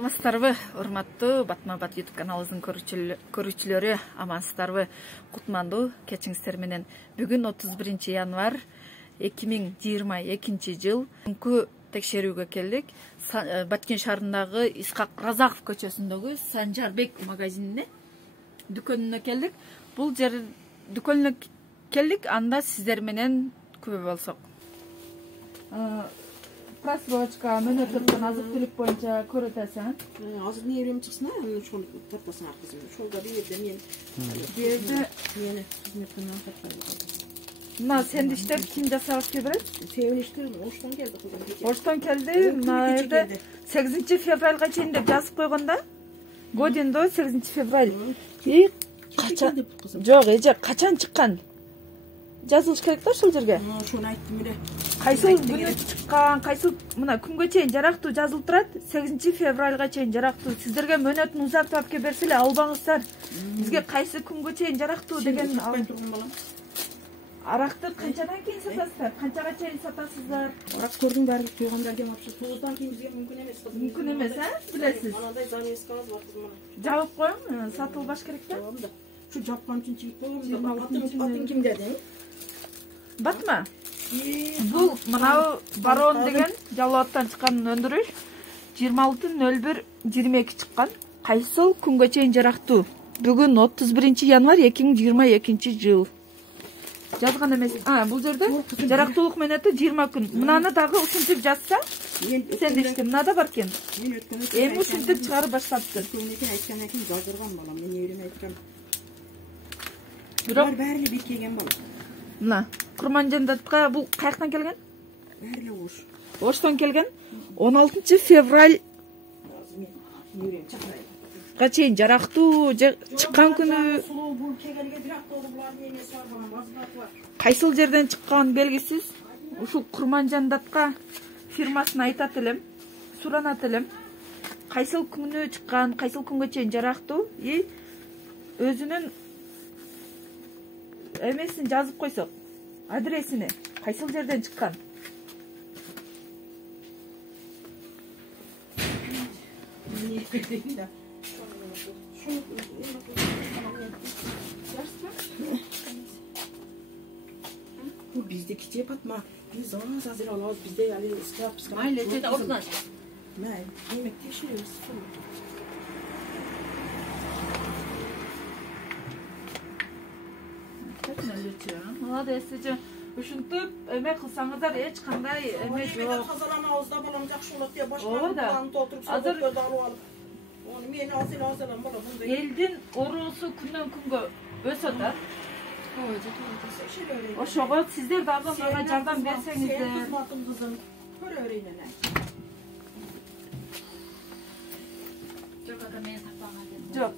Амансыздарбы, урматтуу Батма Бат YouTube каналыбыздын көрүүчүлөрү, амансыздарбы, кутмандуу кечиңиздер менен. Бүгүн 31 январь 2022 жыл. Бүгүнкү текшерүүгө келдик. Баткен шаарындагы Исхак Разаков көчөсүндөгү Санжарбек магазинине, дүкөнүнө келдик. Бул жер дүкөнүнө келдик, анда сиздер менен күбө болсок. Просрочка, мөнөттөрдөн азык түлүк боюнча көрөтөсүң. Азыр не берем чыксына, ошол тартпасың аркызым. Ошолда берди мен. Берди Мени кызметтен тартпайм. Мына сенди иштеп ким жасап берет? Себеп иштер Оштон келди кызым. Оштон келди. Мына жерде 8 февралга чейин деп жазып койгонда. Годиндо 8 февраль. Качан? Жок, эже качан чыккан? Жазылыш керек да ошол жерге. Ошону айттым эле. Кайсыл күнү чыккан, кайсыл мына күнгө чейин жарактуу жазылып турат. 8 февралга чейин жарактуу. Сиздерге мөнөтүн узартып алып берсе эле албаңыздар. Бизге кайсы күнгө чейин жарактуу деген аракты канчадан кийин сатасыздар? Канчага чейин сатасыздар? Арак көрдүң баары тойгондар кем апшы. Тууздан кийин бизге мүмкүн эмес. Мүмкүн эмес, билесиз. Анандай занескабыз бар кызым. Жабып коюң, сатылбаш керек да. Şu Japon için çiğit koyuyorum da atın kim dedi? Батма. Бул мынау Барон деген жалооттан чыккан өндүрүш 26.01.22 чыккан. Кайсыл күнгө чейин жарактуу? Бүгүн 31 январь 2022 жыл. Жазган эмес. Бул жерде жарактуулук мөөнөтү 20 күн. Мынаны дагы ушинтип жазса, сен дешти мынада бар экен. Эми ушинтип чыгарып баштапты. Көмөкөн айткандан кийин жаздырган балам. Мен эбирим айткам. Бирок бәрі бит келген бала. Мына Курманжандатка бул каяктан келген? Бәрі Ош. Оштон келген. 16 февраль чейин жарактуу чыккан күнү кайсыл жерден чыккан белгисиз. Ушул Курманжандатка фирмасын айтат элем, суранат элем. Кайсыл күнү чыккан, кайсыл күнгө чейин жарактуу и өзүнүн эмесин жазып койсок, адресини, кайсыл жерден чыккан. Bizde kiçe Batma. Biz az hazır olmaz. Bizde yani ıskap. Mahalle de oradan. Ne? Yemek pişiriyoruz. Молодец, ушинтип эме кылсаңыздар эч кандай эме жок. Тазаланабызда балам жакшы болот деп башкаларын толтуруп салып алып. Onu meni azılan bala bunda. Элдин ороосу күндөн күнгө өсөт да. Ошого сиздер дагы мага жардам берсеңиздер. Сен кызматым кызым. Көрө берейин. Жок, ага мен таппаган. Жок.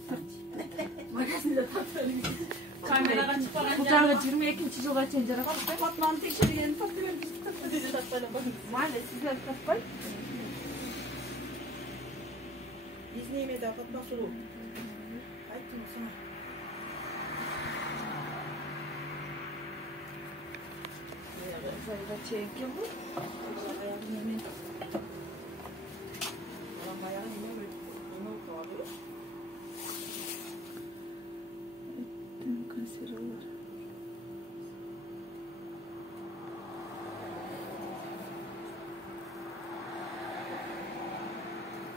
Магазинде таппаган. Камерага чыкпаган. Бул жагы 22 жылга чейин жаракат. Батманы текшерген таппайбыз. Бизи таппайлап коюңуз. Майлы, сиздер таппай. Biz neyime de Fatma Sulu. Ayttım sana. Sayıda çekim bu.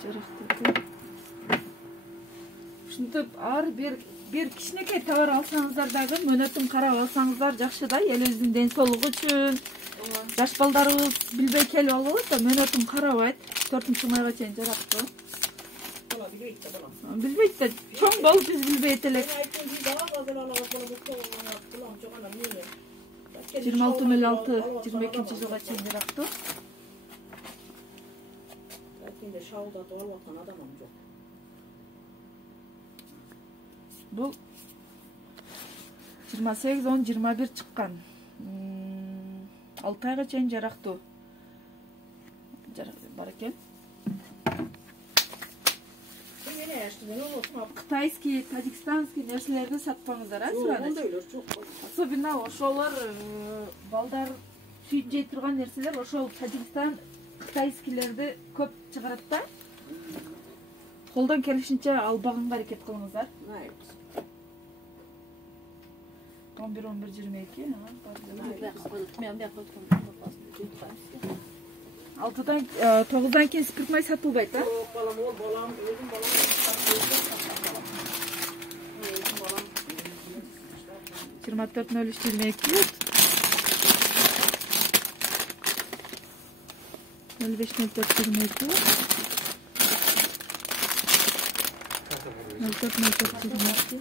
Жарактарды. Ушинтип ар бир кичинекей товар алсаңыздар дагы мөнөтүн карап алсаңыздар жакшы да, элибиздин ден соолугу үчүн. Жаш балдарыбыз билбей келип алып да мөнөтүн карабайт. 4-майга чейин жарактуу. Билбейт да, чоң болуп биз билбейт элек. 26.06.22 жылга чейин жарактуу. Şimdi şavda doğal vatan adamım yok. Бул 28-10-21 чыккан. 6 айга чейин жарактуу. Бар экен. Кытайский, тажикстанский нерселерди сатпаңыздар, особенно ошолор балдар сүйүп жей турган нерселер, ошол Тажикстан, кытайскийлерди көп чыгарат да. Колдон келишинче албаганга аракет кылыңыздар. 11-11-22. Altıdan, 9'dan keyin spirtmay satılbaydı. Yok balam, o balam, özüm balam. 24-03-22. 05-04-22. 04-04-22.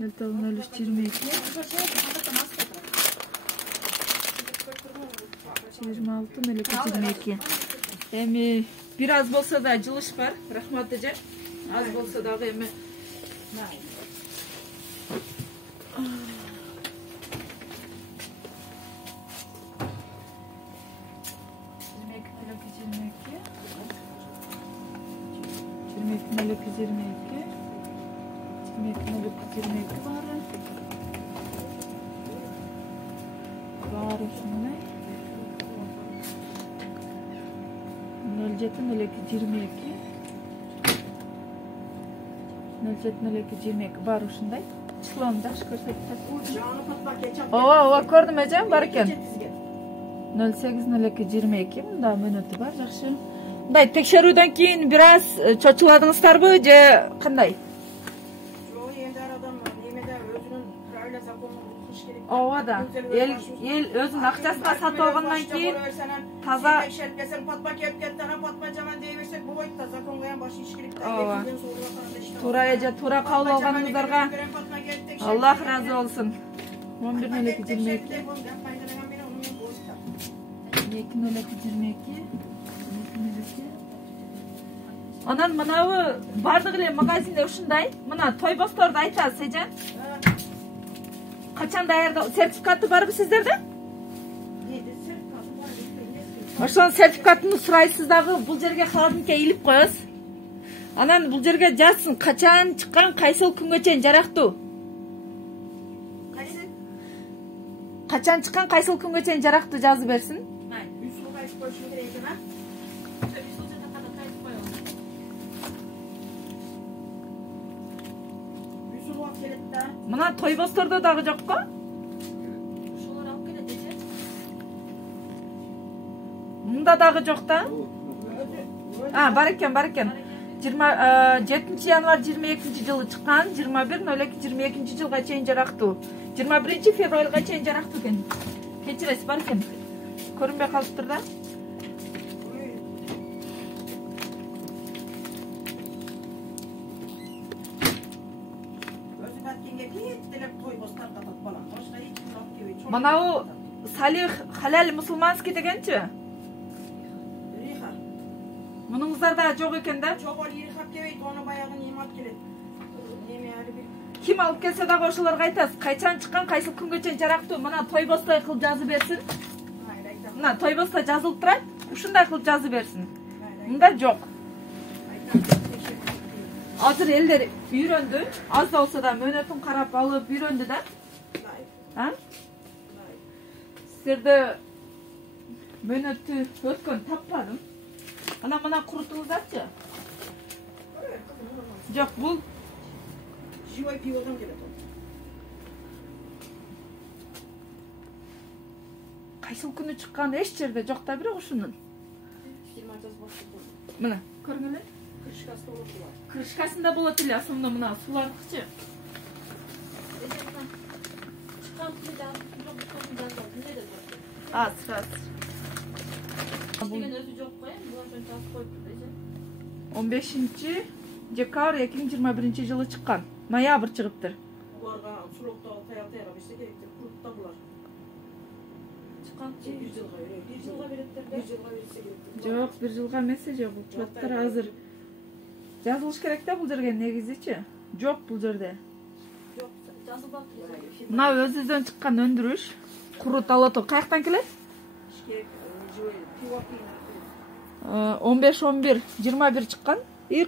03-22. 26-22. Эми biraz bolsa da жылыш бар, рахмат эже. Az bolsa da эми. Бар ушундай. Числону жакшы көрсөтүп. Ооба, көрдүм эжем, бар экен. 08-02-22 мында мөнөтү бар, жакшы. Мындай текшерүүдөн кийин бир аз чочуладыңыздарбы же кандай? Жок, эми арадан немеде өзүнүн правильно законун укуш керек. Ооба да. Эл өзүнүн акчасына сатып алгандан кийин таза текшерип келсең, патма келип кетти, анан патма жаман дей берсек болбойт да, законго ham баш иш керек да. Туура эже, туура кабыл алганыңыздарга Аллах разы болсун. 11-02-22. 2-02-22. Анан мынабы бардык эле магазинде ушундай. Мына тойбосторду айтасыз эже. Качан даярдоо сертификаты барбы сиздерде? Ошол сертификатын сурайсыз дагы, бул жерге калдымке илип коесуз. Анан бул жерге жазсын, качан чыккан, кайсыл күнгө чейин жарактуу. Кайсы? Качан чыккан, кайсыл күнгө чейин жарактуу жазып берсин. Мына тойбостордо дагы жокко? Ошолор алып келет эже. Мында дагы жок да? Бар экен, бар экен. 7-январь 22-жылы чыккан, 21-02-22 жылга чейин жарактуу. 21-февралга чейин жарактуу экен. Кечиресиз, бар экен. Көрүнбөй калыптыр да? Манабу Салих халал мусулманский дегенчи? Риха. Мунуңуздарда жок экен да? Жок, ол ирихап келбейт, оны баягы неме алып келет. Неме али бир. Ким алып келсе дагы ошолорго айтасыз. Кайчан чыккан, кайсыл күнгө чейин жарактуу. Мына тойбостой кылып жазып берсин. Мына тойбосто жазылып турат. Ушундай кылып жазып берсин. Мында жок. Азыр элдер үйрөндү. Аз да болсо да мөнөтүн карап алып үйрөндү да. Сиздерде мөнөтү өткөн таппадым. Анан мына курутуңуздарчы? Жок, бул живой пиводон келет ол. Кайсыл күнү чыккан эч жерде жок да, бирок ушунун. Мына, көрүңүлөр. Крышкасы болот булар. Крышкасында болот эле, асында мына сулардыкчы. Сырас. 15-декабрь 2021 жылы чыккан. Ноябрь чыгыптыр. Буларга суроктогу таяк-таяк берсе керектир, курутта булар. Чыккан 1 жылга берет. 1 жылга береттер да. 1 жылга берсе керектир. Жок, 1 жылга эмес же, бул чоттор азыр жазылыш керек да бул жерге негизичи. Жок бул жерде. Жок, жазылбап. Мына өзүбүздөн чыккан өндүрүш. Курут алото каяктан келет? 15-11-21 чыккан.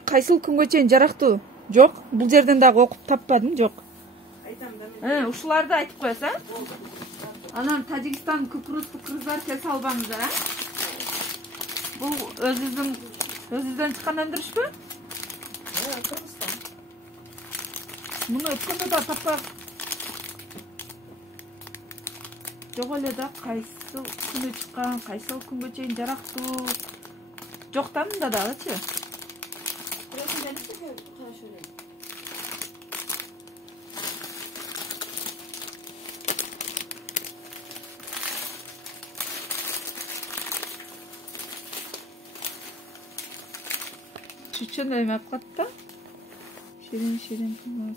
Кайсыл күнгө чейин жарактуу? Жок, бул жерден дагы окуп таппадым, жок. Айтам да мен. Ушуларды айтып коесуз, Анан Тажикстан кукуруздар кесе албаңыздар, Бұл өзіңізден шыққан өндіріш пе? Кыргызстан. Мұны өткенде да таппақ. Жоқ әлі да қайсы күні шыққан, қайсы күнге чейін жарақту. Жоқтан да ше? Чүчен әймәп қатта. Шерин,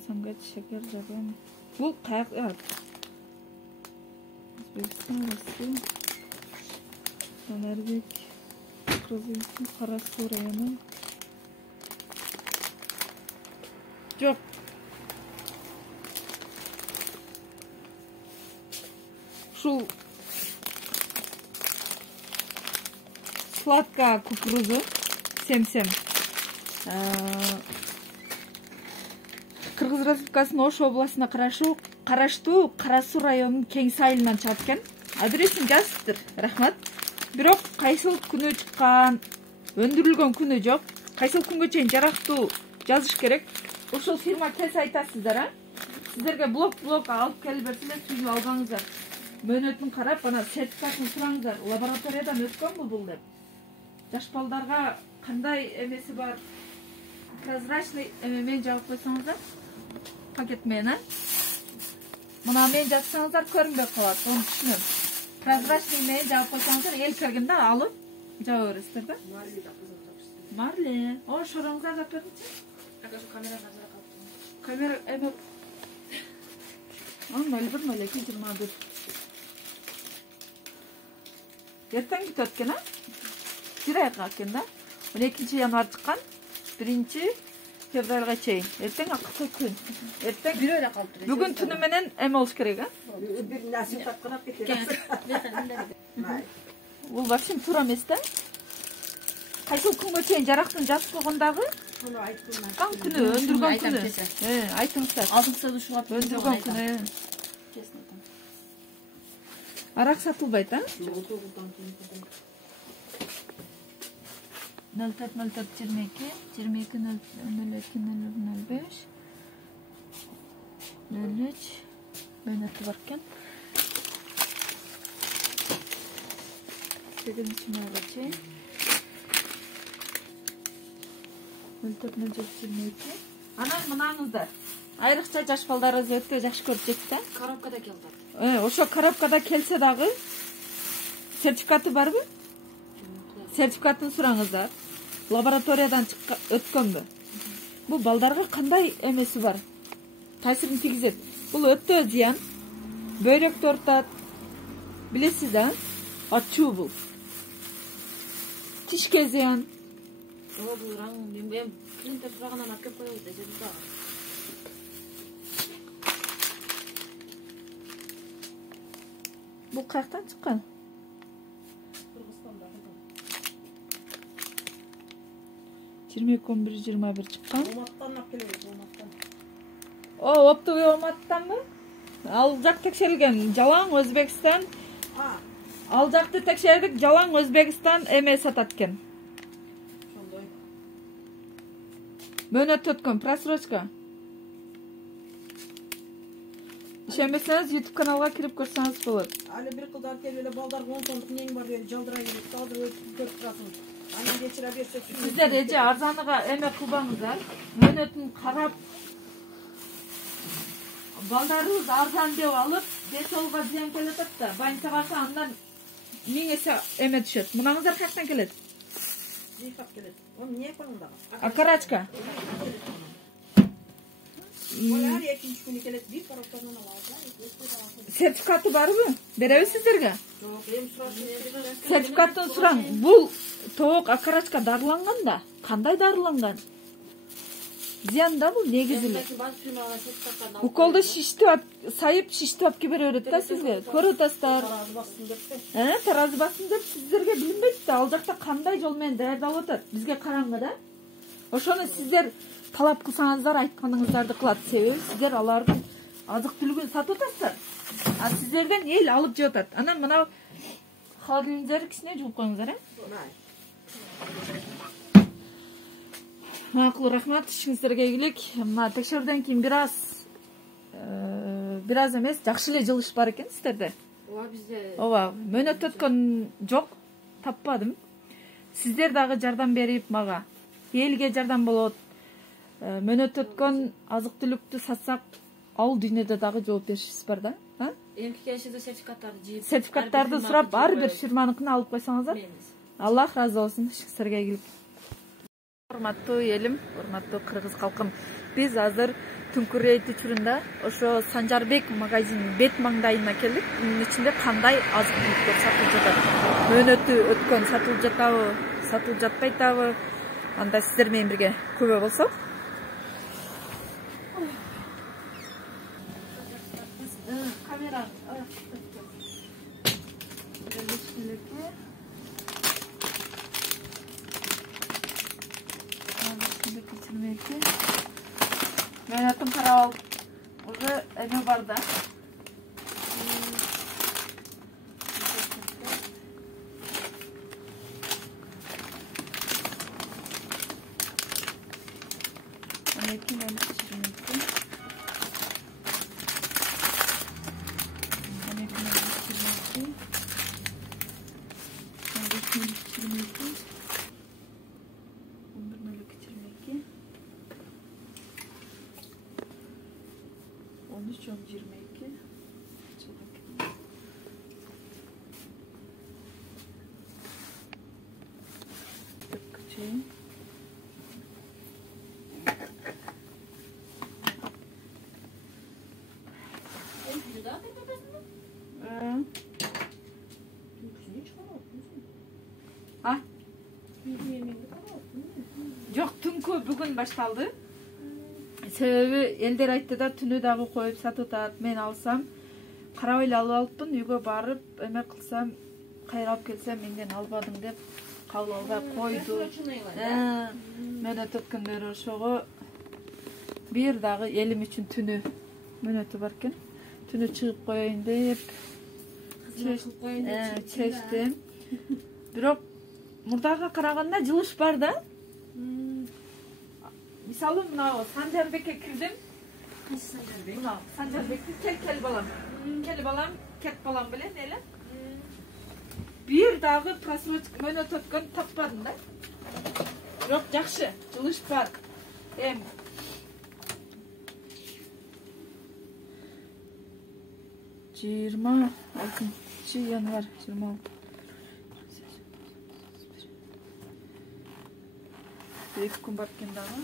самғат, шекер, жабан. Бұл қаяқ, Өзбекстан, Россия, Норвег, Қырғызстан, Қарасу районы. Жоқ. Шул сладка кукурузу, семсем. Кыргыз Республикасынын Ош областына караштуу Карасу районунун Кеңси айылынан чыгат экен. Адресин жазыптыр. Рахмат. Бирок кайсыл күнү чыккан, өндүрүлгөн күнү жок. Кайсыл күнгө чейин жарактуу жазыш керек. Ошол фирма келсе айтасыздар, а? Сиздерге блок алып келип берсилер, түзүп албаңыздар. Мөөнөтүн карап, ана сертификатын сураңыздар. Лабораториядан өткөнбү бул деп. Жаш балдарга кандай эмеси бар? Прозрачный мен жабып койсоңуздар. Пакет менен, мына мен жазсаңыздар көрүнбөй калат, оны түшүнөм. Прозрачный мен жабып койсоңуздар, эл келгенде алып жаба бересиздер да. Марли. О, шороңуздар жап бердимчи. Камера эме. 010221. Эртең күтөт экен, а? Бир айга экен да. 12 январ чыккан. 1 февралга чейин. Эртең акыркы күн. Эртең бир айда калып. Бүгүн түнү менен эме болуш керек, а? Бир насип тапканап кетет. Бул вообще туура эмес да. Кайсыл күнгө чейин жарактын жазып койгондагы? Кан күнү, өндүргөн күнү. Айтыңыздар. Алдыңызда ушуга өндүргөн күнү. Арак сатылбайт, а? 040422 220205 03 мөөнөтү бар экен. 8-майга чейин 040422. Анан мынаңыздар. Айрыкча жаш балдарыбыз өтө жакшы көрүп жетти да. Коробкада келди. Ошо коробкада келсе дагы сертификаты барбы? Сертификатын сураңыздар. Лабораториядан өткөнбү? Бул балдарга кандай эмеси бар? Таасирин тийгизет. Бул өтө зыян. Бөйрөктү ортат. Билесиз да? Ачуу бул. Тишке зыян. Бул раң мен принтер сурагандан алып келип коебуз десем да. Бул каяктан чыккан? 22-11-21 чыккан. Оматтан алып келебиз, Оматтан. О, оптовый Оматтанбы? Ал жак текшерилген, жалаң Өзбекстан. Ал жакты текшердик, жалаң Өзбекстан эме сатат экен. Ошондой. Мөөнөт өткөн, просрочка. Ишенбесеңиз, YouTube каналга кирип көрсөңүз болот. Али бир кыздар келип эле балдарга 10 томдук нең бар деп жалдырай келет. Азыр көрүп турасың. Анан кечире берсе, Сиздер эже арзаныга эме кылбаңыздар. Мөөнөтүн карап, балдарыбыз арзан деп алып, десолга зыян келет да. Банкага барса андан 1000 эсе эме түшөт. Мынаңыздар каяктан келет? Зифап келет. Onu не колундагы? Акарачка. Олар экинчи күнү келет, бир коробкадан алабыз. Сертификаты барбы? Беребиз сиздерге? Жок, эми сурашым. Сертификатын сураң. Бул тоок акарачка дарыланган да. Кандай дарыланган? Зыян да бул негизинен. Уколду шиштеп, сайып шиштеп кибере берет да сизге. Көрүп атасыздар. Таразы бассын деп сиздерге билинбейт да. Ал жакта кандай жол менен даярдалып атат? Бизге караңгы да. Ошону сиздер талап кылсаңыздар, айтканыңыздарды кылат. Себеби сиздер алардын азык түлүгүн сатып атасыздар. А сиздерден эл алып жеп атат. Анан мына холодильниктер кичине жууп коюңуздар, Макул, рахмат. Ишиңиздерге ийгилик. Мына текшерүүдөн кийин бир аз эмес, жакшы эле жылыш бар экен сиздерде. Ооба, бизде. Ооба, мөөнөт өткөн жок, таппадым. Сиздер дагы жардам берип мага, элге жардам болот. Мөөнөт өткөн азык-түлүктү сатсак, ал дүйнөдө дагы жооп беришибиз бар да. Эмки келишиде сертификаттарды жыйып, Сертификаттарды сурап, ар бир фирманыкын алып койсоңуздар. Аллах разы болсун. Ишиңиздерге ийгилик. Урматтуу элим, урматтуу кыргыз калкым. Биз азыр Түнкү рейд учурунда ошо Санжарбек магазинин бет маңдайына келдик. Мунун ичинде кандай азык-түлүктөр сатылып жатат? Мөөнөтү өткөн сатылып жатабы, сатылып жатпайбы? Анда сиздер менен бирге күбө болсок. Камера. Мөөнөтүн карап алып, уже эме бар да. Жок, түнкү бүгүн башталды. Себеби элдер айтты да, түнү дагы коюп сатып атат. Мен алсам, карабай эле алып алыппын. Үйгө барып, эме кылсам, кайра алып келсем, менден албадың деп кабыл албай койду. Мөөнөт өткөндөрү ошого бир дагы элим үчүн түнү мөөнөтү бар экен. Түнү чыгып коеюн деп чечтим. Бирок мурдага караганда жылыш бар да. Мисалы, мына Санжарбекке кирдим. Кайсы Санжарбек? Мына Санжарбекти кел балам. Кел балам, кет балам белен эле. Бир дагы просрочка мөөнөт өткөн таппадым да. Бирок жакшы, жылыш бар. 26 январь 26. Екі күн бар екен дағы.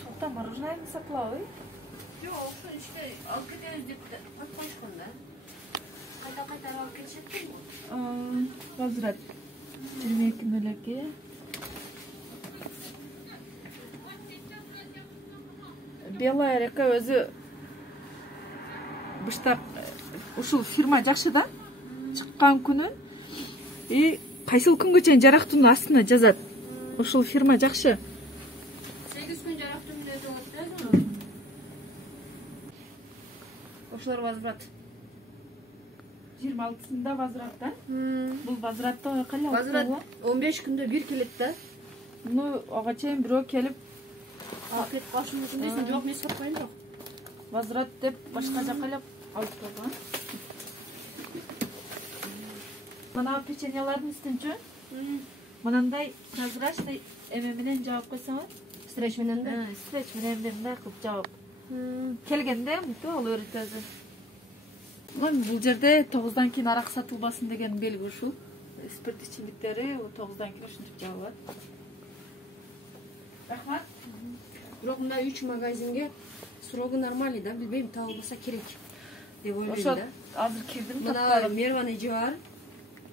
Солта мороженое сатылабы? Жоқ, ошо ишке алып кетебиз деп койушкон да. Кайта алып келишет го. Возврат 22.02. Белая река өзү быштап ушул фирма жакшы да. Чыккан күнү кайсыл күнгө чейин жарактын астына жазат. Ушул фирма жакшы. 8 күн жарактын менен өтөт. Ошолор возврат. 26-сында возврат да. Бул возвратта кале? Возврат 15 күндө бир келет да. Ну, ага чейин бирөө келип кетип калышы мүмкүн дейсиң. Жок, мен сатпайм жок. Возврат деп башка жака эле алып койгон. Мына печеньялардын үстүнчө мынандай прозрачный эме менен жаап койсоңор. Стреч менен да? Стреч менен мындай кылып жаап. Келгенде мынтип алып берет өзү. Бул жерде 9-дан кийин арак сатылбасын деген белги ушул. Спирт ичимдиктери 9-дан кийин ушинтип жаабат. Рахмат. Бирок мына 3 магазинге срогу нормальный да, билбейм, табылбаса керек деп ойлойм да. Да. Азыр кирдим, мына Мерван эже бар,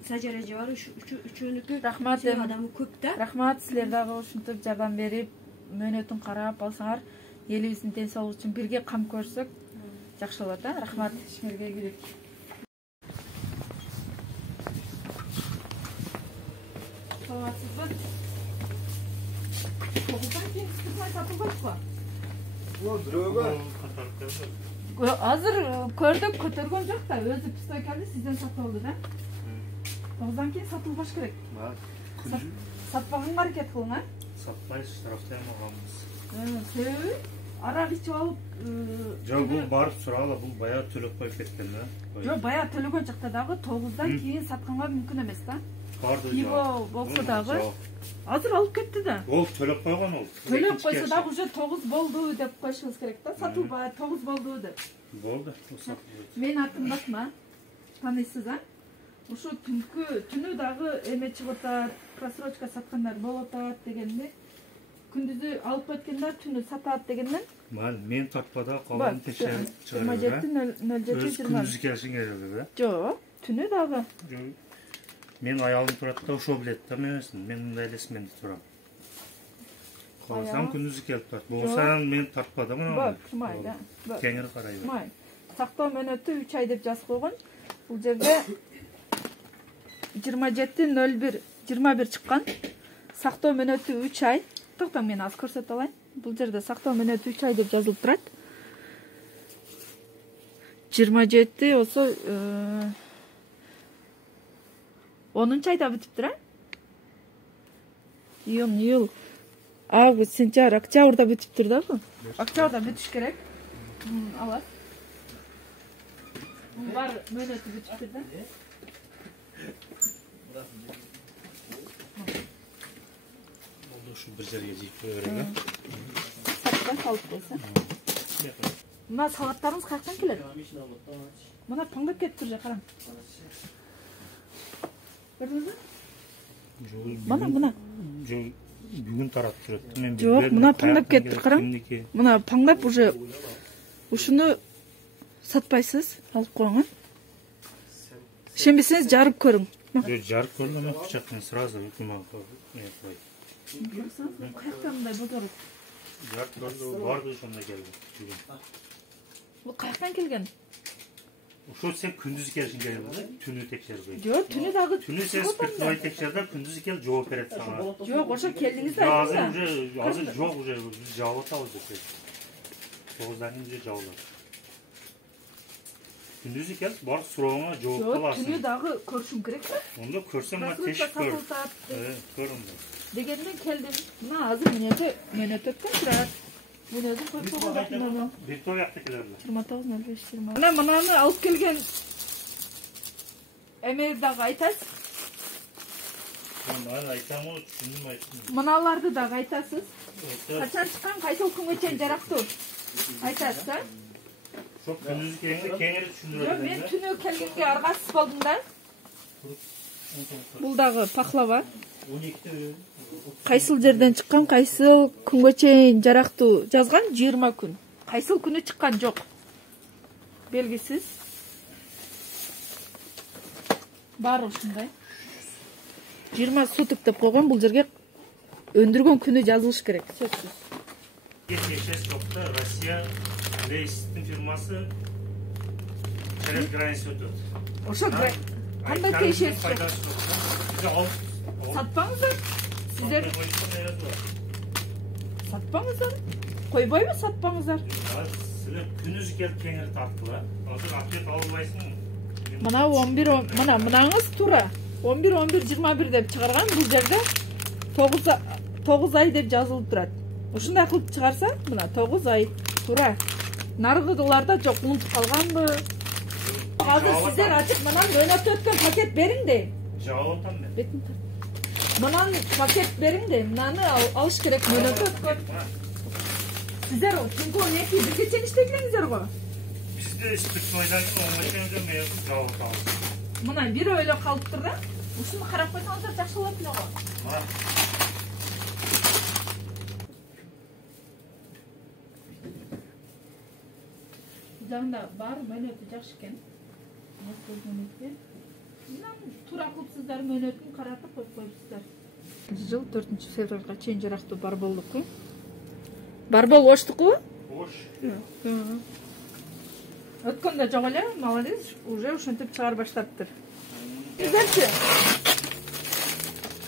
Сажар эже бар, үчөөнүкү рахмат адамы көп да. Рахмат, силер дагы ушинтип жардам берип, мөөнөтүн карап алсаңар, элибиздин ден соолугу үчүн бирге кам көрсөк жакшы болот да. Рахмат, ишиңерге ийгилик. Саламатсызбы? Сатылбайт го. Азыр көрдүк, көтөргөн жок да, өзү пистойканы сизден сатып алды да. 9-дан кийин сатылбаш керек. Сатпаганга аракет кылың, а? Сатпайбыз, штрафтаймагамыз. Себеби арак ичип алып, жок, бул барып сурагыла, бул баягы төлөп коюп кеткен да. Жок, баягы төлөгөн жакта дагы 9-дан кийин сатканга мүмкүн эмес да. Пиво болсо дагы азыр алып кетти да. Ол төлөп койгон ол. Төлөп койсо дагы уже 9 болду деп коюшубуз керек да. Сатылбай 9 болду деп. Болду. Менин атым Басма. Таанайсыз, а? Ошо түнү дагы эме чыгып атат, просрочка саткандар болуп атат дегенди. Күндүзү алып кеткендер түнү сатат дегенден. Мен тартпада калган текшерип чыгарып. 27.07.20. Күндүзү келишиң керек да. Жок, түнү дагы. Мен аялым турат да, ошо билет да эмесин. Мен мындай элес менде турам. Калсам күндүзү келип турат. Болсо мен тартпада мына. Майда. Кеңири карайбы. Май. Сактоо мөөнөтү 3 ай деп жазып койгон. Бул жерде 27.01 чыккан. Сактоо мөөнөтү 3 ай. Токтоң, мен аз көрсөтө алайын. Бул жерде сактоо мөөнөтү 3 ай деп жазылып турат. 27 болсо 10 айда бүтүптүр, а? Июнь, август, сентябрь, октябрда бүтүптүр да бул. Октябрда бүтүш керек. Алат. Бар мөөнөтү бүтүптүр да. Ушу бир жерге жыйып кое берем, а? Сатпай салып койсо. Мына салаттарыбыз каяктан келет? Мына паңдап кетип тур же, караң. Көрдүңүзбү? Мына. Жок, бүгүн тарап турат. Мен Жок, мына паңдап кетип тур, караң. Мына паңдап уже ушуну сатпайсыз, алып коюң, а? Ишенбесеңиз жарып көрүң. Жок, жарып көрдүм, мен бычакмен сразу үкүмө коюп. Каяктан мындай бозоруп? Жарып көрдүм, барды ошондой келди. Бул каяктан келген? Ошо сен күндүз келишиң керек да, түнү текшерип кой. Жок, түнү дагы. Түнү сен спиртной текшерде, күндүз кел жооп берет сага. Жок, ошо келдиңиз да. Азыр жок уже, биз жаап атабыз десе. 9-дан кийин уже жабылат. Күндүзү кел, бар сурооңа жооп аласың. Жок, түнү дагы көрүшүм керек да. Онда көрсөң, мен тешип көр. Көрүм да. Дегенден келдим. Мына азыр мынеде мөөнөт өткөн турат. Мен өзүм көрүп койгом. Биртөө жакта келерди. 29.05.20. Мына мынаны алып келген эмени дагы айтасыз. Мен айтам, түшүндүм, айттым. Мыналарды дагы айтасыз. Качан чыккан, кайсы күнгө чейин жарактуу? Айтасыз, а? Ошо күндүз кеңири түшүндүрөт. Жок, мен түнү келгенге аргасыз болдум да. Бул дагы пахлава. 12 Кайсыл жерден чыккан, кайсыл күнгө чейин жарактуу жазган 20 күн. Кайсыл күнү чыккан жок. Белгисиз. Бар ушундай. 20 суток деп койгон, бул жерге өндүргөн күнү жазылыш керек, сөзсүз. Есть опыта, Россия рейстин фирмасы через границу өтөт. Ошо кандай тиешеси? Сатпаңыздар. Сиздер сатпаңыздар. Койбойбу, сатпаңыздар. Силер күнүз келип кеңири тарттыла. Азыр ответ албайсың. Мына 11, мына мынаңыз тура. 11-21 деп чыгарган, бул жерде 9 ай деп жазылып турат. Ушундай кылып чыгарса, мына 9 ай тура. Наргыдыларда жок, унутуп калганбы? Азыр сиздер ачык мына мөөнөт өткөн пакет бериң де. Жаап атам мен. Бетин тар. Мынаны пакет бериң де, мынаны алыш керек мөөнөт өткөн. Сиздер түнкү 12 бирге чейин иштегилиңиздер го. Бизде спиртнойдан оңойчен мен жаап атам. Мына бир ойло калып тур да. Ушуну карап койсоңуздар жакшы болот эле го. Жагында бар мөөнөтү жакшы экен. Мына туура кылыпсыздар, мөөнөтүн каратып коюп коюпсуздар. Жыл 4-февралга чейин жарактуу бар болдук. Бар бол оштуку? Ош. Өткөндө жок эле, молодец, уже ушинтип чыгара баштаптыр. Сиздерчи?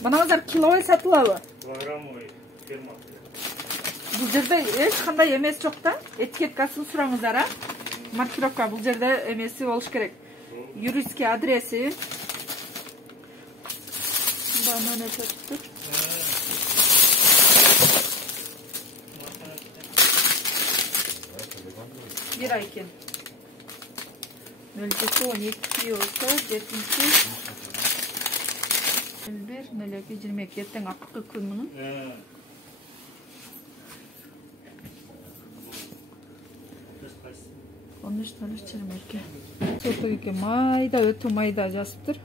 Мынаңыздар килой сатылабы? Килограммой ферма. Бул жерде эч кандай эмес жок да. Этикеткасын сураңыздар, а? Маркировка бул жерде эмеси болуш керек. Юридский адреси. Бана чөптүр. Bir ay eкен. 07-12 olsa 7-ci 01-02-22 ертең акыркы күн мунун. 13-03-22. Сотуге майда, өтө майда жазыптыр.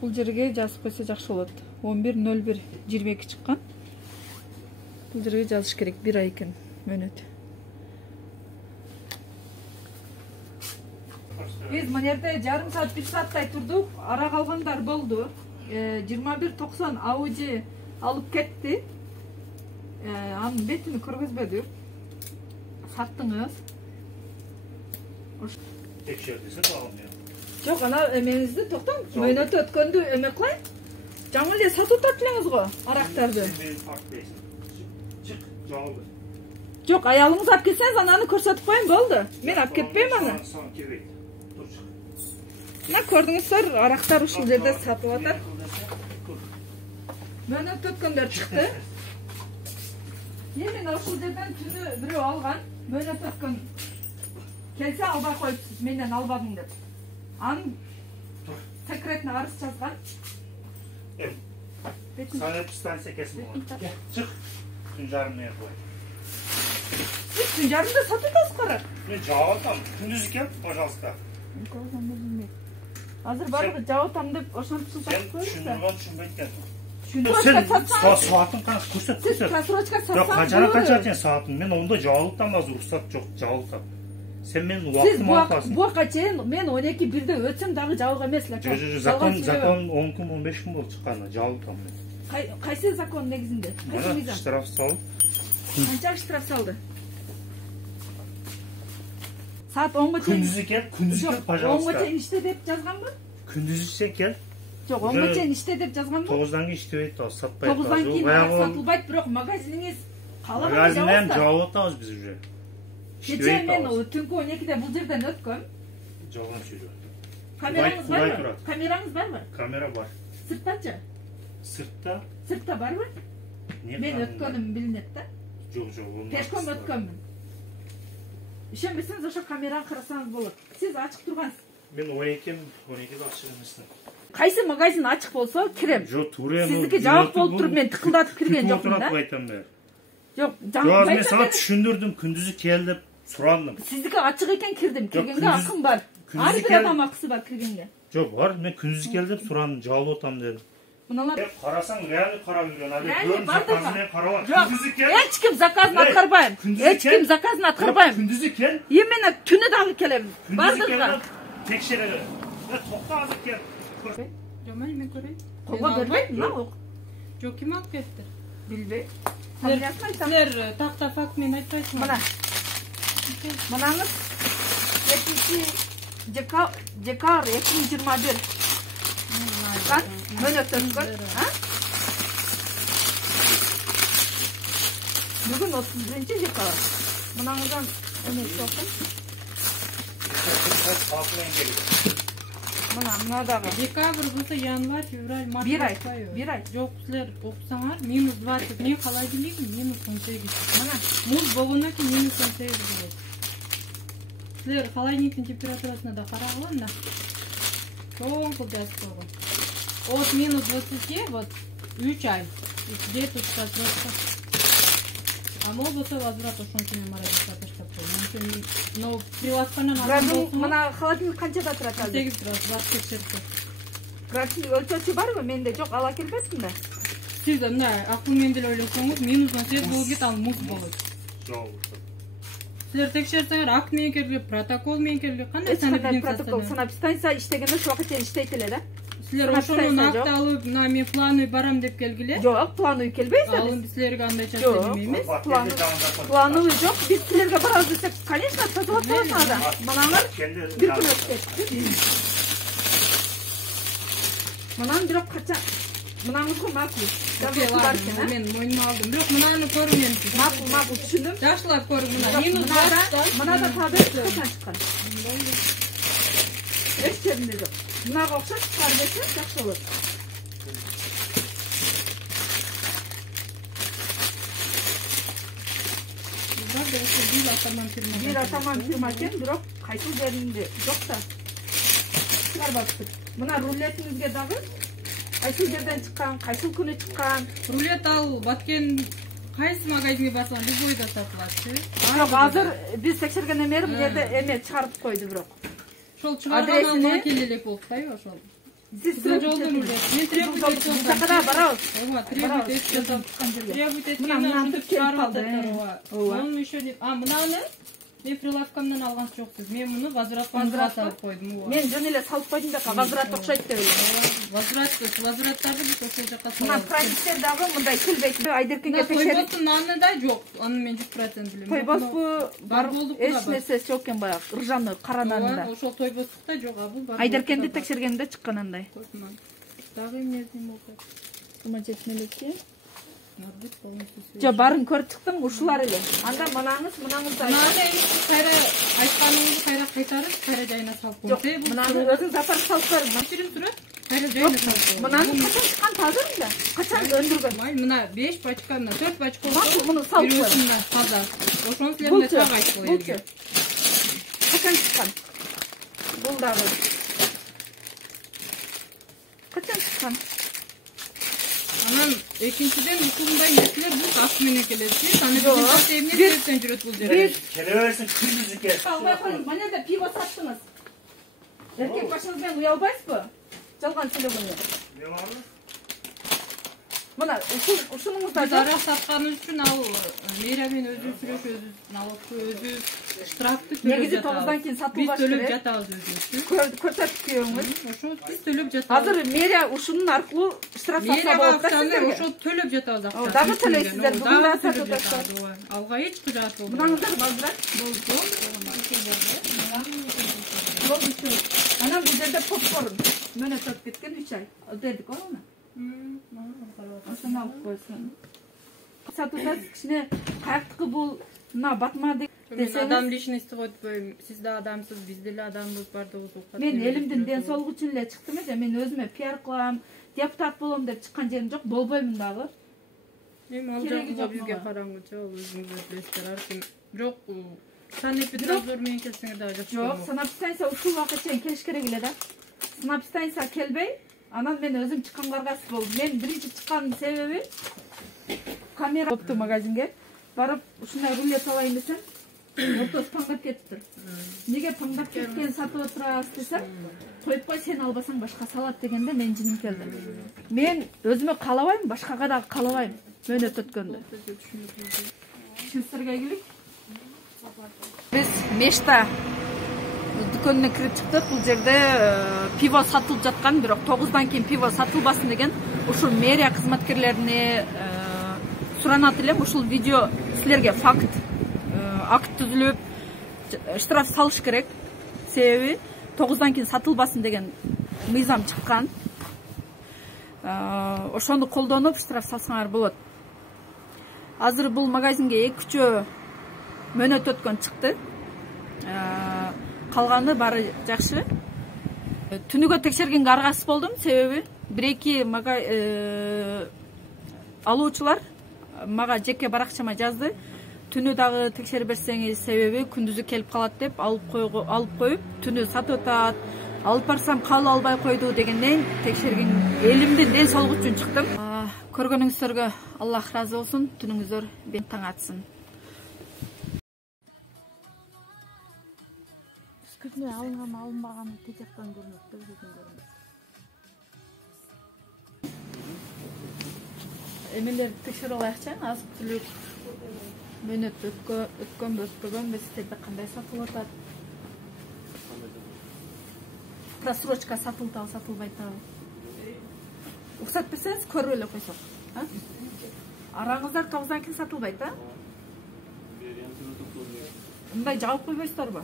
Бул жерге жазып койсо жакшы болот. 11-01-22 чыккан. Бул жерге жазыш керек. 1 ay экен мөөнөт. Biz bu yerde yarım saat, 1 saatтай turduq. Ara kalganlar boldu. 21.90 Audi alıp ketti. Anın betini көргөзбөдүк. Sattınız. Tekşirdiyse de almıyor. Жоқ, ана эменизди токтоң. Мөөнөтү өткөндү эме кылайын. Жаңы эле сатып атат го арактарды. Sen farklısın. Çık, cağıldı. Жоқ, аялыңыз алып келсеңиз, ананы көрсөтүп коеюн болду. Мен алып кетпейм аны. Son kirveydi. Dur çık. Мына көрдүңүздөр, арактар ушул жерде сатып атат. Мөөнөт өткөндөр чыкты. Мен ушул жерден түнү бирөө алган. Мөөнөт өткөн келсе албай коюпсуз, менден албадың деп. Анын секретine арыз жазган. Sana станция kesin var. Gel, çık. Tüncarmaya koy. Siz tüncarını da satıyorsunuz karar. Ne cağatam? Gündüz gel, пожалуйста. Hazır var mı? Cağatam deyip oşantısını satıp koyuyoruz da. Düşündürgen düşünbeyken. Şuntroçka satsanız. Saatın kanka koşat Siz şuntroçka satsanız. Yok kaçana saatın. Ben onda cağalıktan bazı ruhsat çok cağalıktan. Sen benim vaktim altasın. Siz bu vaka çeyin, ben 12-1'de ötsem dağı cağılık emez. Zakon 10 gün 15 gün bol çıkarına cağalıktan. Kaysi zakon negizinde? Bana ştraf sal. Kança ştraf saldı? Saat 10'ga çeyin. Gündüzü gel, пожалуйста. 10'ga çeyin işte deyip yazgan mı? Gündüzü gel. Жоқ, 10'ga çeyin işte deyip yazgan mı? 9'dan ki işte öyle satmayı. 9'dan keyin satılbaydı, biroq magazininiz қалаған Magazinden cevap atağız biz уже. Geçen men түнкү 12'de bu жерден өткөм. Жалған сөйлüyor. Kameranız var mı? Kameranız var mı? Kamera var. Sırttanca? Sırtta? Sırtta var mı? Men өткөнүм билинет да. Жоқ. Пешком өткөнмүн. Ишенбесеңиз ошо камераны карасаңыз болот. Сиз ачык тургансыз. Мен 12'de açık эмесмин. Кайсы магазин ачык болсо кирем. Жоқ, турем. Сиздики жабык болуп туруп мен тыкылдатып кирген жокмун да. Жоқ, жабык. Мен сага түшүндүрдүм, күндүзү кел деп сурандым. Сиздики ачык экен кирдим. Киргенге акым бар. Ар бир адам акысы бар киргенге. Жоқ, бар. Мен күндүзү кел деп сурандым, жабылып атам дедим. Мыналар карасаң реально карап жүргөн. Көрүн заказын карабам. Күндүзү кел. Эч ким заказын аткарбайм. Эч ким заказын аткарбайм. Күндүзү кел. Эмне түнү дагы келем. Бардыгы. Текшерелер. Токто азыр кел. Жамал мен көрейин. Колго бербейм, мына ок. Жок, ким алып кетти? Билбейм. Силер такта факт менен айтпайсыңар. Мына. Мынаңыз 7-декабр 2021. Bak, böyle ötürüzgün. Bugün 30. yıkalar. Bunlardan önemli okun. Bunlar da var. Dekabr болсо январь, февраль, март. 1 ay. 1 ay. Жок, силер окусаңар, -20. Мен калай билейин, -18. Мына муз болгондон кийин -18 болот. Силер холодильниктин температурасына да карагыла мына. Чоң кылып жазып койгон. От -20 вот 3 ай. Где-то строчка. А могу болсо возврат ошончо меморандум таштап коюм. Но приласканан градус мына холодильник канчада турат азыр? 8 градус бар текшерсе. Градус өлчөчү барбы? Менде жок, ала келбептин да. Сиз мына акыл менен деле ойлосоңуз -18 болуп кетет, ал муз болот. Жок. Силер текшерсеңер, акт менен келип, протокол менен келип, кандай санабис протокол, санабис станция иштегенде ушул убакытта иштейт эле да. Силер ошонун акт алып, мына мен плановый барам деп келгиле. Жок, плановый келбейсиз. Ал силерге андай чачып эмес. Плановый жок. Биз силерге барабыз десек, конечно, тазалап коесуңар да. Мынаңар бир күн өтүп кетти. Мынаны бирок кача Мынаңызға макул. Окей, ладно, мен мойныма алдым. Бирок мынаны көрүн. Макул, түшүндүм. Жакшылап көрүн мына. Мынада табир качан чыккан. Эч жеринде жок. Мынага окшош чыгар десе жакшы болот. Бир атаман фирма экен, бирок кайсыл жеринде жок да. Чыгарбапты. Мына рулетиңизге дагы кайсыл жерден чыккан, кайсыл күнү чыккан. Рулет ал Баткен кайсы магазинге барсаң любойда сатылат. Жок, азыр биз текшергенден бери бул жерде эме чыгарып койду бирок. Ошол чыгарган алма келелек болуп кайбы ошол. Сиз жолдон рулет. Мен требует этсем. Такада барабыз. Ооба, требует этсем. Требует этсем. Мына чыгарып атат. Ооба. Onu еще деп. Мынаны мен прилавкамдан алган жоксуз. Мен муну возвратка салып койдум. Мен жөн эле салып койдум да, возврат окшойт деп эле. Возвраттарды биз ошол жака салып. Мына продюктер дагы мындай келбейт. Айдеркенге текшерип. Тойбостун наны да жок. Аны мен 100% билем. Тойбоспу бар болду куда бар. Эч нерсеси жок экен баягы ыржаны кара нанында. Ошол тойбостукта жок, бул бар. Айдеркенди текшергенде чыккан андай. Дагы эмнеси болду? Кыма жетмелеки. Жо барын көрүп чыктым, ушулар эле. Анда мынаңызды Мынаны кайра айтканыңызды кайра кайтарып, кайра жайына салып койсо, бул мынаны өзүңүз апарып салып бериң. Маширин турат, кайра жайына салып койсо. Мынаны качан чыккан тазырмы? Качан өндүргөн? Мына 5 пачка, мына 4 пачка болсо, муну салып койсоң. Таза. Ошону силерге так айтып коеюн. Качан чыккан? Бул дагы. Качан чыккан? Анан экинчиден ушундай нерселер бул ас менен келет. Аны эмне себептен жүрөт бул жерде? Келе берсин күндүзгү. Албай коюңуз, мына жерде пиво саттыңыз. Эркек башыңызбен уялбайсызбы? Жалган сүйлөгөнгө. Не барбы? Мына ушунуңузда Зарак сатканыбыз үчүн ал Мейрамен өзү сүрөшүп, өзү налогту, өзү штрафты төлөп жатабыз. Негизи 9-дан кийин сатылбаш керек. Биз төлөп жатабыз өзүбүз. Көрсөтүп күйөөңүз. Ошо биз төлөп жатабыз. Азыр мэрия ушунун аркылуу штраф салса болот да сиздерге. Ошо төлөп жатабыз акча. Дагы төлөйсүздөр, бүгүн да сатып жатасыздар. Алга эч кыжаат болбойт. Мынаңыздар возврат болду. Анан бул жерде попкорн. Мөнөт өтүп кеткен 3 ай. Дедик аны. Ошону алып койсун. Сатып кичине каяктыкы бул мына батма десеңиз. Адам личности койбойм. Сиз да адамсыз, биз деле адамбыз бардыгыбыз укат. Мен элимдин ден соолугу үчүн эле чыктым эже. Мен өзүмө пиар кылам, депутат болом деп чыккан жерим жок, болбоймун дагы. Эми ал жагы бизге караңгычы, ал өзүңүз билесиздер, ар ким. Бирок Санэпидразор менен келсеңер дагы жакшы. Жок, санэпидстанция ушул убакытка чейин келиш керек эле да. Санэпидстанция келбей, анан мен өзүм чыкканга аргасыз болдум. Мен биринчи чыккан себеби камера болупту магазинге. Барып ушундай рулет алайын десем, ортосу паңдап кетиптир. Неге паңдап кеткен сатып отурасыз десем, коюп кой, сен албасаң башка салат дегенде мен жиним келди. Мен өзүмө каалабайм, башкага дагы каалабайм. Мөнөт өткөндө. Сиздерге келик. Биз Мешта дүкөнүнө кирип чыктык. Бул жерде пиво сатылып жаткан, бирок 9-дан кийин пиво сатылбасын деген ушул мэрия кызматкерлерине суранат элем. Ушул видео силерге факт, акт түзүлүп, штраф салыш керек. Себеби 9-дан кийин сатылбасын деген мыйзам чыккан. Ошону колдонуп штраф салсаңар болот. Азыр бул магазинге 2 мөнөт өткөн чыкты. Калганы бары жакшы. Түнүгө текшергенге аргасыз болдум, себеби 1-2 алуучулар мага жеке баракчама жазды. Түнү дагы текшерип берсеңиз, себеби күндүзү келип калат деп алып коюп, түнү сатып атат. Алып барсам кабыл албай койду дегенден текшерген элимдин ден соолугу үчүн чыктым. Көргөнүңүздөргө Аллах ыраазы болсун, түнүңүздөр бен таң атсын. Күзүнө алынбаган тежектен көрүнөт. Эмелерди текшерип алайыкчы, азык түлүк мөнөт өткөнбү, өтпөгөнбү, сиздерде кандай сатылып атат? Просрочка сатылтабы, сатылбайтабы? Уруксат берсеңиз көрүп эле койсок. Араңыздар 9-дан кийин сатылбайт, а? Мындай жабып койбойсуздарбы?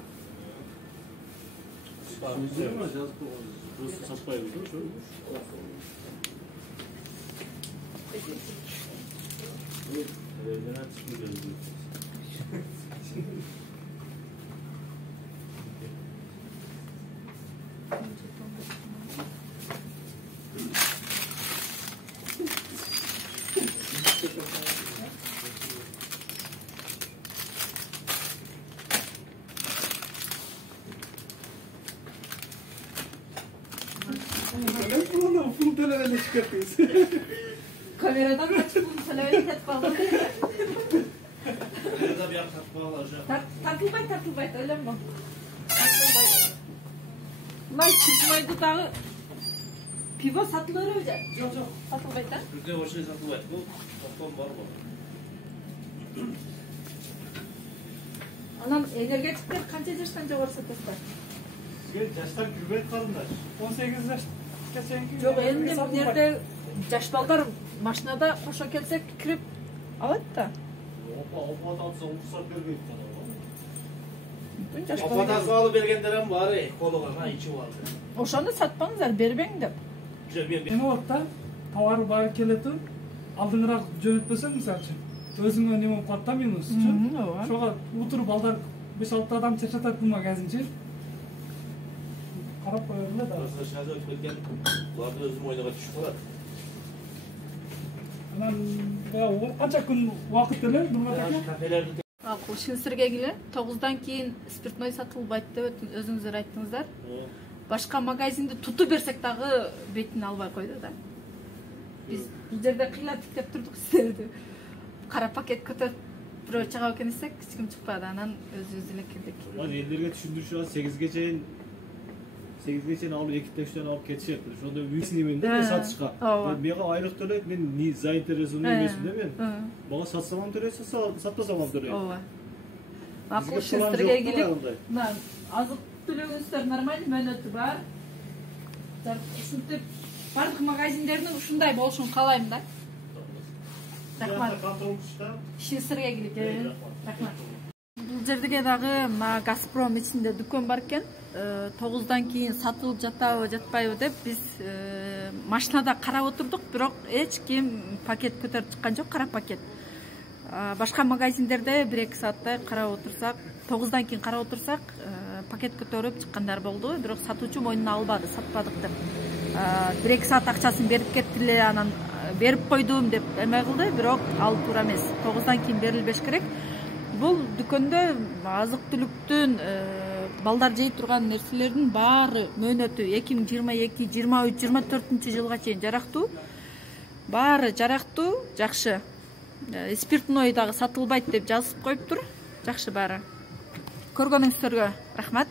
Pul televizyonu çıkartıyoruz. Kameradan kaçıp bunu söylemeyi tatmalı. Nerede bir yaktak bağlayacağım. Takılbay, öyle mi? Bunlar çıkmaydı dağı pivo satılır öyle. Yok. Satılbay da. Türkiye o şey satılıyor. Bu toplam var mı? Anam energetikler kança yaştan жоғары satışlar? Yaşlar gürbet kalınlar. 18 yaş geçenki. Жоқ, енді nerede жаш балдар машинада қоша келсек кіріп алады да. Opa atsa ruhsat vermeyin sana. Бүтін жаш Apataz балдар. bağlı bergenlerim var. Koluğuna ha içi vardı. Ошоны сатпаңыздар, бербең деп. Güzel bir Эми уақытта товар бары келетін алдыңырақ жөнөтпөсөң мисалы үчүн өзүңө неме болуп калат да минус үчүн ошого утуруп балдар 5-6 адам чачатат буга казинчи карап кое берме да Burası aşağıda ötüp etken. Bularda özüm oynağa düşüp var. анан баягы канча күн убакыт эле нурматака Kafeler Ушул Сергегиле 9-дан кийин спиртной сатылбайт деп өзүңүздөр айттыңыздар. Башка магазинди тутуп берсек дагы бетин албай койду да. Биз бул жерде кыйладык деп турдук сиздерди. Кара пакет көтөрүп бирөө чыгап келсек, эч ким чыкпады. Анан өзүбүз эле кирдик. Hadi ellerine düşündürüşü var 8'e çeyin alıp ekipleşten alıp geçecektir. Şu anda büyük siniminde de satışka. Bana aylık tölet ben ni zainteresyonu emesin değil mi? Bana satsamam töretse satmasam töretse. Ооба. Макул Сергеге келип, мына азык төлөгүңүздөр нормально мөөнөтү бар. Ушинтип бардык магазиндердин ушундай болушун каалайм да. Рахмат. Сергеге келип. Рахмат. Бул жердеге дагы мына Газпром ичинде дүкөн бар экен. 9-дан кийин сатылып жатабы, жатпайбы деп биз машинада карап отурдук, бирок эч ким пакет көтөрүп чыккан жок, кара пакет. Башка магазиндерде 1-2 сааттай карап отурсак, 9-дан кийин карап отурсак, пакет көтөрүп чыккандар болду, бирок сатуучу мойнуна албады, сатпадык деп. 1-2 саат акчасын берип кетти, анан берип койдум деп эме кылды, бирок ал туура эмес. 9-дан кийин берилбеш керек. Бул дүкөндө азык түлүктүн балдар жей турган нерселердин баары мөөнөтү 2022, 23, 24 жылга чейин жарактуу. Баары жарактуу, жакшы. Спиртной дагы сатылбайт деп жазып коюптур. Жакшы баары. Көргөнүңүздөргө рахмат.